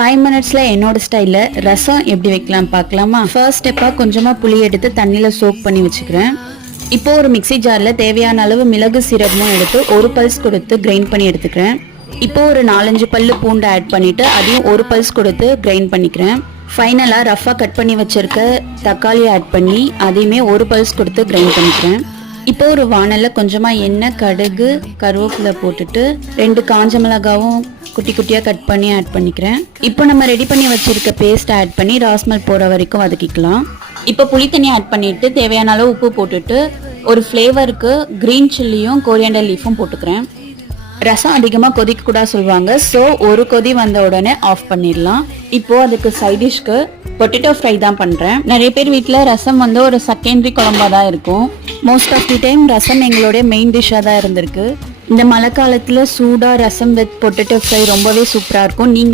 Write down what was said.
5 மினிட்ஸ்ல என்னோட ஸ்டைல்ல ரசம் எப்படி வைக்கலாம் பார்க்கலாமா? ஃபர்ஸ்ட் ஸ்டெப்பா கொஞ்சமா புளி எடுத்து தண்ணியில சோக் பண்ணி வச்சுக்கிறேன். இப்போ ஒரு மிக்ஸி ஜார்ல தேவையான அளவு மிளகு சீரகமும் எடுத்து ஒரு பல்ஸ் கொடுத்து கிரைண்ட் பண்ணி எடுத்துக்கிறேன். இப்போ ஒரு 4-5 பல்லு பூண்டு ஆட் பண்ணிட்டு அதையும் ஒரு பல்ஸ் கொடுத்து கிரைண்ட் பண்ணிக்கிறேன். ஃபைனலா ரஃபா கட் பண்ணி வச்சிருக்க தக்காளி ஆட் பண்ணி அதையுமே ஒரு பல்ஸ் கொடுத்து கிரைண்ட் பண்ணிக்கிறேன். இப்போ ஒரு வானல்ல கொஞ்சமா எண்ணெய், கடுகு, கருவேப்பிலை போட்டுட்டு 2 காஞ்ச மிளகாவும் குட்டி குட்டியா கட் பண்ணி ஆட் பண்ணிக்கிறேன். இப்போ நம்ம ரெடி பண்ணி வச்சிருக்க பேஸ்ட் ஆட் பண்ணி ராஸ்மல் போற வரைக்கும் வதக்கிக்கலாம். இப்போ புளி தண்ணி ஆட் பண்ணிட்டு தேவையான அளவு உப்பு போட்டுட்டு ஒரு ஃப்ளேவருக்கு கிரீன் சில்லியும் கோரியண்டர் லீஃபும் போட்டுக்கிறேன். ரசம் அதிகமாக கொதிக்க கூட சொல்லுவாங்க. ஸோ ஒரு கொதி வந்த உடனே ஆஃப் பண்ணிடலாம். இப்போ அதுக்கு சைடிஷ்க்கு பொட்டேட்டோ ஃப்ரை தான் பண்ணுறேன். நிறைய பேர் வீட்டில் ரசம் ஒரு செகண்டரி குழம்பாக தான் இருக்கும். மோஸ்ட் ஆஃப் தி டைம் ரசம் எங்களுடைய மெயின் டிஷ்ஷாக தான் இருந்திருக்கு. இந்த மழை காலத்தில் சூடாக ரசம் வித் பொட்டேட்டோ ஃப்ரை ரொம்பவே சூப்பராக இருக்கும். நீங்கள்